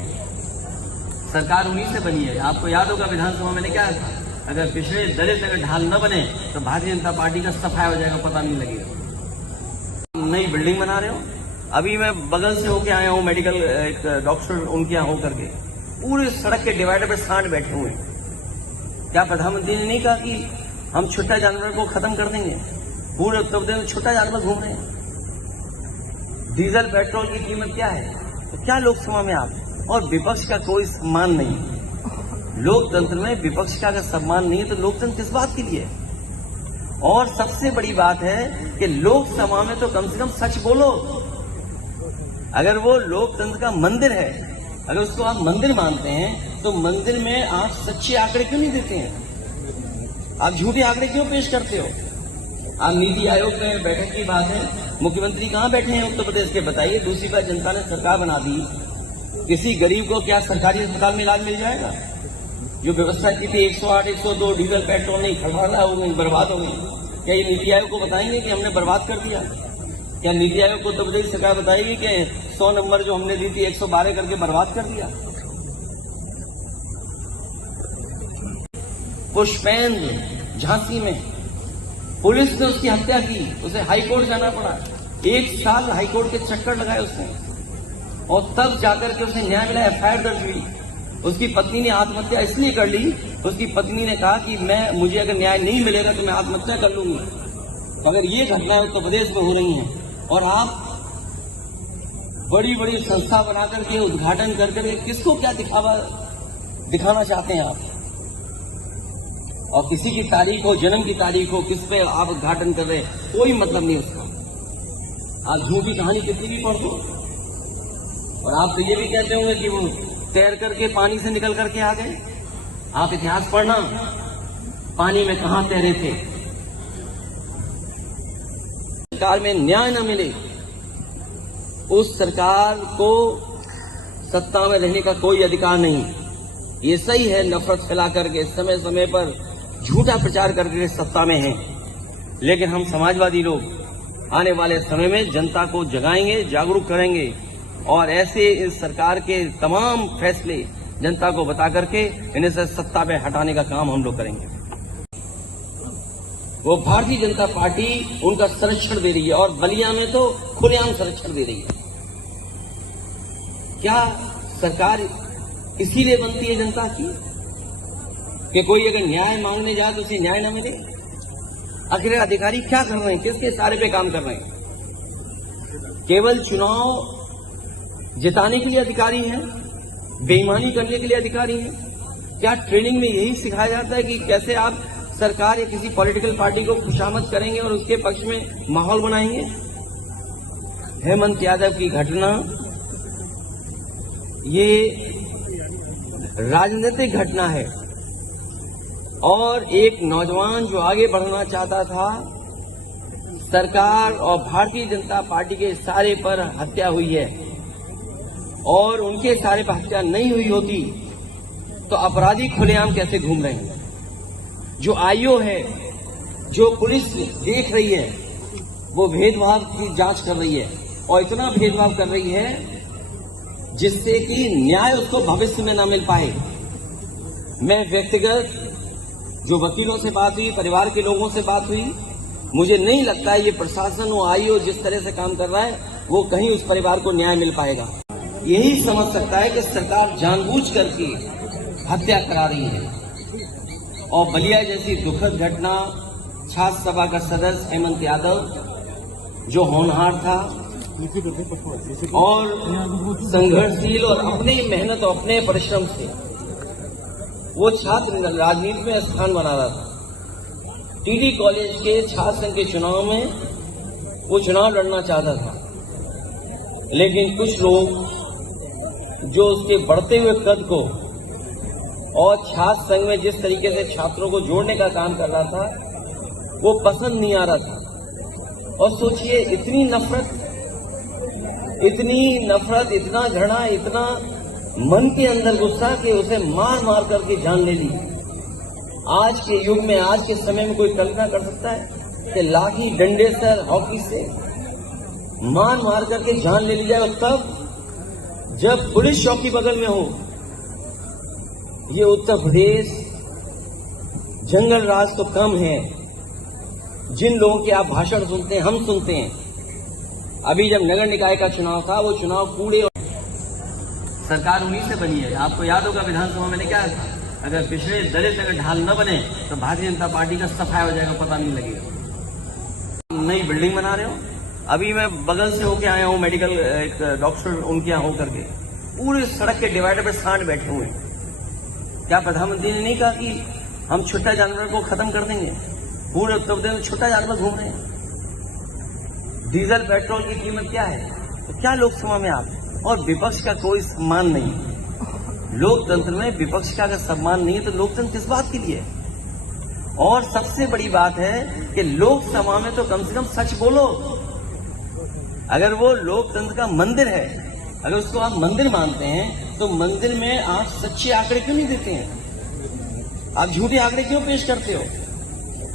सरकार उन्हीं से बनी है। आपको याद होगा विधानसभा में क्या था, अगर पिछड़े दलित अगर ढाल न बने तो भारतीय जनता पार्टी का सफाया हो जाएगा, पता नहीं लगेगा। नई बिल्डिंग बना रहे हो, अभी मैं बगल से होके आया हूँ, मेडिकल एक डॉक्टर उनके यहाँ होकर के पूरे सड़क के डिवाइडर पर सांड बैठे हुए हैं। क्या प्रधानमंत्री ने नहीं कहा कि हम छोटा जानवर को खत्म कर देंगे? पूरे उत्तर प्रदेश में छोटा जानवर घूम रहे हैं। डीजल पेट्रोल की कीमत क्या है, तो क्या लोकसभा में आप और विपक्ष का कोई सम्मान नहीं। लोकतंत्र में विपक्ष का अगर सम्मान नहीं है तो लोकतंत्र किस बात के लिए है? और सबसे बड़ी बात है कि लोकसभा में तो कम से कम सच बोलो। अगर वो लोकतंत्र का मंदिर है, अगर उसको आप मंदिर मानते हैं, तो मंदिर में आप सच्चे आंकड़े क्यों नहीं देते हैं? आप झूठे आंकड़े क्यों पेश करते हो? आप नीति आयोग में बैठक की बात है, मुख्यमंत्री कहाँ बैठे हैं उत्तर प्रदेश के, बताइए। दूसरी बार जनता ने सरकार बना दी, किसी गरीब को क्या सरकारी अस्पताल में इलाज मिल जाएगा? जो व्यवस्था की थी 108, 102 डीजल पेट्रोल नहीं, खड़बड़ा हो गई, बर्बाद हो गई। क्या ये नीति आयोग को बताएंगे कि हमने बर्बाद कर दिया? क्या नीति आयोग को उत्तर प्रदेश सरकार बताएगी कि 100 नंबर जो हमने दी थी 112 करके बर्बाद कर दिया? पुष्पेंद्र झांसी में पुलिस ने उसकी हत्या की, उसे हाईकोर्ट जाना पड़ा। 1 साल हाईकोर्ट के चक्कर लगाए उसने, और तब जाकर के उसे न्याय मिला। एफआईआर दर्ज हुई। उसकी पत्नी ने आत्महत्या इसलिए कर ली, उसकी पत्नी ने कहा कि मुझे अगर न्याय नहीं मिलेगा तो मैं आत्महत्या कर लूंगी। अगर ये घटनाएं उत्तर प्रदेश में हो रही हैं और आप बड़ी बड़ी संस्था बनाकर के उद्घाटन करके किसको क्या दिखाना चाहते हैं आप? और किसी की तारीख हो, जन्म की तारीख हो, किस पे आप उद्घाटन कर रहे हैं, कोई मतलब नहीं उसका। आप झूठी कहानी कितनी भी पढ़ दो। और आप तो ये भी कहते होंगे कि वो तैर करके पानी से निकल करके आ गए। आप इतिहास पढ़ना, पानी में कहां तैरे थे। सरकार में न्याय न मिले, उस सरकार को सत्ता में रहने का कोई अधिकार नहीं। ये सही है, नफरत फैला करके समय समय पर झूठा प्रचार करके सत्ता में हैं, लेकिन हम समाजवादी लोग आने वाले समय में जनता को जगाएंगे, जागरूक करेंगे, और ऐसे इस सरकार के तमाम फैसले जनता को बता करके इन्हें से सत्ता पे हटाने का काम हम लोग करेंगे। वो भारतीय जनता पार्टी उनका संरक्षण दे रही है, और बलिया में तो खुलेआम संरक्षण दे रही है। क्या सरकार इसीलिए बनती है जनता की कि कोई अगर न्याय मांगने जाए तो उसे न्याय न मिले? आखिर अधिकारी क्या कर रहे हैं, किसके इशारे पे काम कर रहे हैं? केवल चुनाव जिताने के लिए अधिकारी हैं, बेईमानी करने के लिए अधिकारी हैं? क्या ट्रेनिंग में यही सिखाया जाता है कि कैसे आप सरकार या किसी पॉलिटिकल पार्टी को खुशामद करेंगे और उसके पक्ष में माहौल बनाएंगे? हेमंत यादव की घटना ये राजनीतिक घटना है, और एक नौजवान जो आगे बढ़ना चाहता था, सरकार और भारतीय जनता पार्टी के इशारे पर हत्या हुई है। और उनके इशारे पर हत्या नहीं हुई होती तो अपराधी खुलेआम कैसे घूम रहे हैं? जो आईओ है, जो पुलिस देख रही है, वो भेदभाव की जांच कर रही है, और इतना भेदभाव कर रही है जिससे कि न्याय उसको भविष्य में न मिल पाए। मैं व्यक्तिगत जो वकीलों से बात हुई, परिवार के लोगों से बात हुई, मुझे नहीं लगता है ये प्रशासन और आईओ जिस तरह से काम कर रहा है वो कहीं उस परिवार को न्याय मिल पाएगा। यही समझ सकता है कि सरकार जानबूझ करके हत्या करा रही है। और बलिया जैसी दुखद घटना, छात्र सभा का सदस्य हेमंत यादव जो होनहार था और संघर्षशील, और अपनी मेहनत और अपने परिश्रम से वो छात्र राजनीति में स्थान बना रहा था। टीडी कॉलेज के छात्र संघ के चुनाव में वो चुनाव लड़ना चाहता था, लेकिन कुछ लोग जो उसके बढ़ते हुए कद को और छात्र संघ में जिस तरीके से छात्रों को जोड़ने का काम कर रहा था, वो पसंद नहीं आ रहा था। और सोचिए, इतनी नफरत, इतना घृणा, इतना मन के अंदर गुस्सा कि उसे मार मार करके जान ले ली। आज के युग में, आज के समय में कोई कल्पना कर सकता है कि लाठी डंडे से, हॉकी से मार मार करके जान ले ली जाए? और तब जब पुलिस चौकी बगल में हो, ये उत्तर प्रदेश जंगल राज तो कम है। जिन लोगों के आप भाषण सुनते हैं, हम सुनते हैं। अभी जब नगर निकाय का चुनाव था, वो चुनाव कूड़े और सरकार उन्हीं से बनी है। आपको याद होगा विधानसभा मैंने क्या कहा, अगर पिछड़े दलित अगर ढाल न बने तो भारतीय जनता पार्टी का सफाया हो जाएगा, पता नहीं लगेगा। नई बिल्डिंग बना रहे हो। अभी मैं बगल से होके आया हूँ, मेडिकल एक डॉक्टर उनके यहाँ होकर के पूरे सड़क के डिवाइडर पर सांड बैठे हुए। क्या प्रधानमंत्री ने नहीं कहा कि हम छोटा जानवर को खत्म कर देंगे? पूरे उत्तर प्रदेश में छोटा जानवर घूम रहे हैं। डीजल पेट्रोल की कीमत क्या है? तो क्या लोकसभा में आप और विपक्ष का कोई सम्मान नहीं। लोकतंत्र में विपक्ष का अगर सम्मान नहीं है तो लोकतंत्र किस बात के लिए? और सबसे बड़ी बात है कि लोकसभा में तो कम से कम सच बोलो। अगर वो लोकतंत्र का मंदिर है, अगर उसको आप मंदिर मानते हैं, तो मंदिर में आप सच्चे आंकड़े क्यों नहीं देते हैं? आप झूठे आंकड़े क्यों पेश करते हो?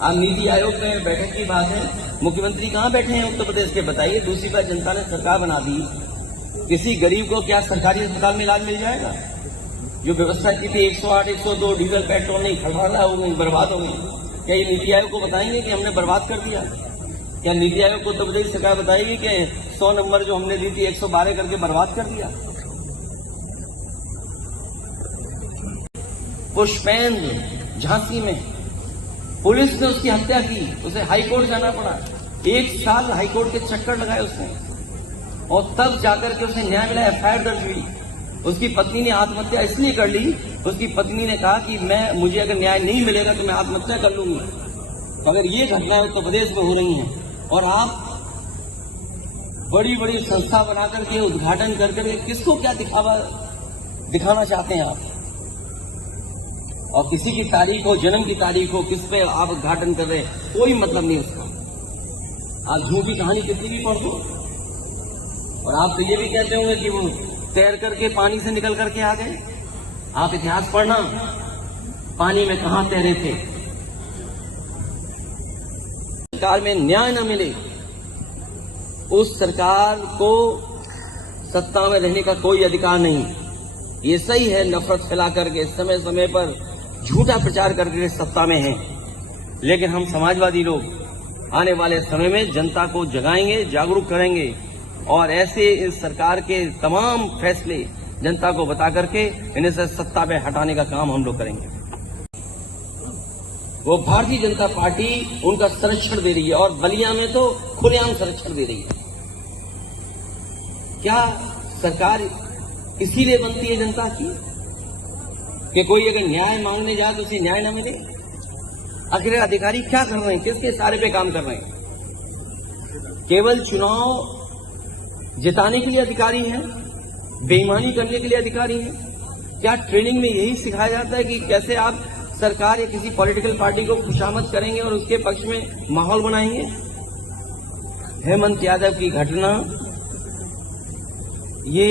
आप नीति आयोग में बैठक की बात है, मुख्यमंत्री कहाँ बैठे हैं उत्तर प्रदेश के? बताइए। दूसरी बार जनता ने सरकार बना दी, किसी गरीब को क्या सरकारी अस्पताल में इलाज मिल जाएगा? जो व्यवस्था की थी 108, 102 डीजल पेट्रोल नहीं, खड़बड़ा हो गई, बर्बाद हो गई। क्या ये नीति आयोग को बताएंगे कि हमने बर्बाद कर दिया? क्या नीति आयोग को उत्तर प्रदेश सरकार बताएगी कि 100 नंबर जो हमने दी थी 112 करके बर्बाद कर दिया? पुष्पेंद्र झांसी में पुलिस ने उसकी हत्या की, उसे हाईकोर्ट जाना पड़ा। 1 साल हाईकोर्ट के चक्कर लगाए उसने, और तब जाकर के उसे न्याय मिला, एफआईआर दर्ज हुई। उसकी पत्नी ने आत्महत्या इसलिए कर ली, उसकी पत्नी ने कहा कि मुझे अगर न्याय नहीं मिलेगा तो मैं आत्महत्या कर लूंगी। तो अगर ये घटनाएं उत्तर प्रदेश में हो रही हैं और आप बड़ी बड़ी संस्था बनाकर के उद्घाटन कर करके किसको क्या दिखाना चाहते हैं आप? और किसी की तारीख हो, जन्म की तारीख हो, किस पे आप उद्घाटन कर रहे हैं, कोई मतलब नहीं उसका। आप झूठी कहानी कितनी भी पढ़ दो। और आप तो ये भी कहते होंगे कि वो तैर करके पानी से निकल करके आ गए। आप इतिहास पढ़ना, पानी में कहां तैरे थे। सरकार में न्याय न मिले, उस सरकार को सत्ता में रहने का कोई अधिकार नहीं। ये सही है नफरत फैला करके समय समय पर झूठा प्रचार करके सत्ता में है, लेकिन हम समाजवादी लोग आने वाले समय में जनता को जगाएंगे, जागरूक करेंगे, और ऐसे इस सरकार के तमाम फैसले जनता को बता करके इन्हें से सत्ता में हटाने का काम हम लोग करेंगे। वो भारतीय जनता पार्टी उनका संरक्षण दे रही है, और बलिया में तो खुलेआम संरक्षण दे रही है। क्या सरकार इसीलिए बनती है जनता की कि कोई अगर न्याय मांगने जाए तो उसे न्याय न मिले? आखिर अधिकारी क्या कर रहे हैं, किसके सारे पे काम कर रहे हैं? केवल चुनाव जिताने के लिए अधिकारी हैं, बेईमानी करने के लिए अधिकारी हैं? क्या ट्रेनिंग में यही सिखाया जाता है कि कैसे आप सरकार या किसी पॉलिटिकल पार्टी को खुशामद करेंगे और उसके पक्ष में माहौल बनाएंगे? हेमंत यादव की घटना ये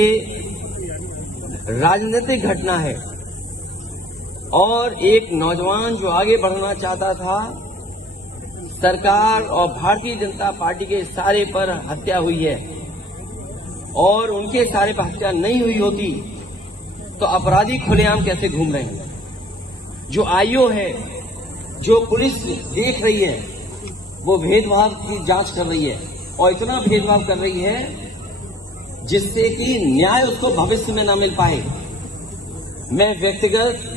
राजनीतिक घटना है, और एक नौजवान जो आगे बढ़ना चाहता था, सरकार और भारतीय जनता पार्टी के इशारे पर हत्या हुई है। और उनके इशारे पर हत्या नहीं हुई होती तो अपराधी खुलेआम कैसे घूम रहे हैं? जो आईओ है, जो पुलिस देख रही है, वो भेदभाव की जांच कर रही है, और इतना भेदभाव कर रही है जिससे कि न्याय उसको भविष्य में ना मिल पाए। मैं व्यक्तिगत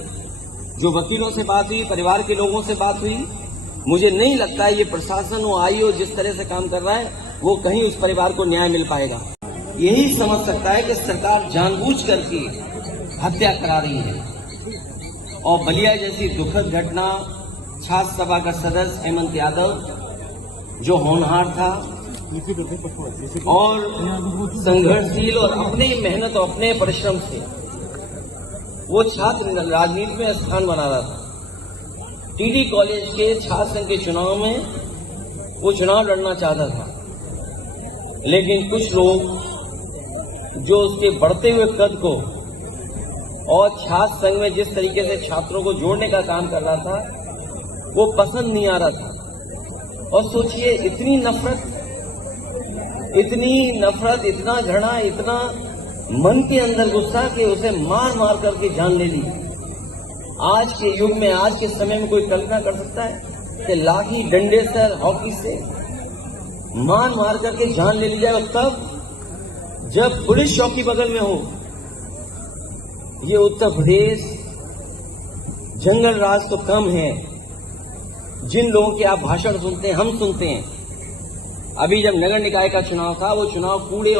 जो वकीलों से बात हुई, परिवार के लोगों से बात हुई, मुझे नहीं लगता है ये प्रशासन और आईओ जिस तरह से काम कर रहा है वो कहीं उस परिवार को न्याय मिल पाएगा। यही समझ सकता है कि सरकार जानबूझ करके हत्या करा रही है। और बलिया जैसी दुखद घटना, छात्र सभा का सदस्य हेमंत यादव जो होनहार था और संघर्षशील, और अपनी मेहनत और अपने परिश्रम से वो छात्र राजनीति में स्थान बना रहा था। टीडी कॉलेज के छात्र संघ के चुनाव में वो चुनाव लड़ना चाहता था, लेकिन कुछ लोग जो उसके बढ़ते हुए कद को और छात्र संघ में जिस तरीके से छात्रों को जोड़ने का काम कर रहा था, वो पसंद नहीं आ रहा था। और सोचिए, इतनी नफरत, इतना घृणा, मन के अंदर गुस्सा कि उसे मार मार करके जान ले ली। आज के युग में, आज के समय में कोई कल्पना कर सकता है कि लाठी डंडे से, हॉकी से मार मार करके जान ले ली जाए, और तब जब पुलिस चौकी बगल में हो। ये उत्तर प्रदेश जंगल राज तो कम है। जिन लोगों के आप भाषण सुनते हैं, हम सुनते हैं। अभी जब नगर निकाय का चुनाव था, वो चुनाव कूड़े